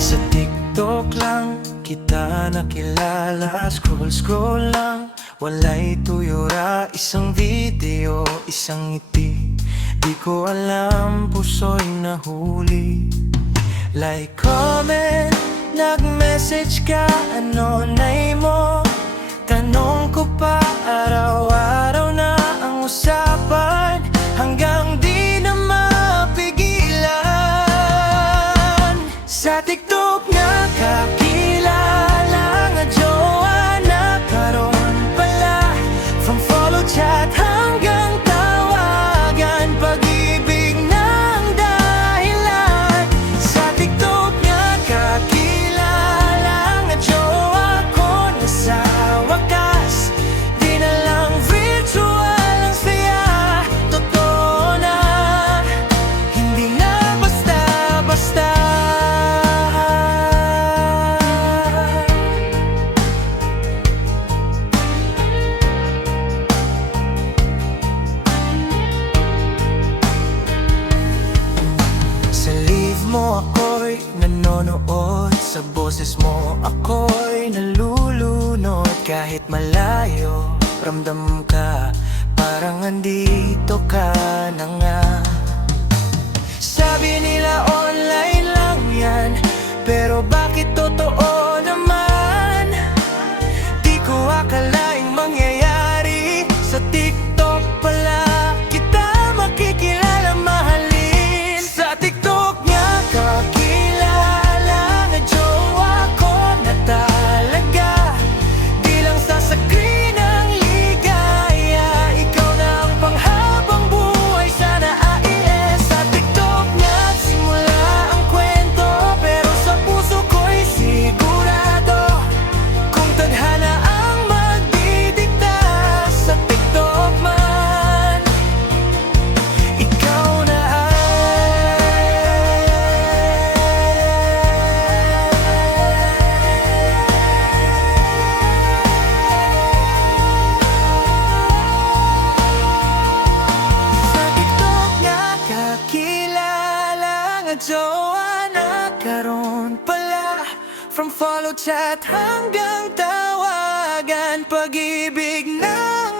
Sa TikTok lang kita nakilala. Scroll lang, wala'y tuyura. Isang video, isang ngiti. Di ko alam, puso'y nahuli. Like, comment, nag-message ka, ano na'y mo? Tanong ko pa, araw-araw na ang usapan, hanggang di na mapigilan. Sa TikTok nakakilala nga jowa na karon pala. From follow, chat hanggang tawagan, pag-ibig ng dahilan. Sa TikTok nakakilala nga jowa ko na sa wakas. Di na lang virtual ang saya, totoo na, hindi na basta-basta. Sa live mo ako'y nanonood, sa boses mo ako'y nalulunod. Kahit malayo, ramdam ka, parang andito ka na nga. Sabi nila online lang yan, pero bakit totoo naman? Di ko akalaing mangyayari, sa TikTok pala kita makikilala, mahalin. Sa TikTok niya kakilala nga jowa ko na talaga. Di lang sa screen ang ligaya, ikaw na ang panghabang buhay, sana AIS. Sa TikTok niya simula ang kwento, pero sa puso ko'y sigurado, kung tadhana ang magdidikta, sa TikTok man, ikaw na Sa TikTok nga kakilala nga jowa na karon pala. From follow, chat hanggang tawagan, pag-ibig ng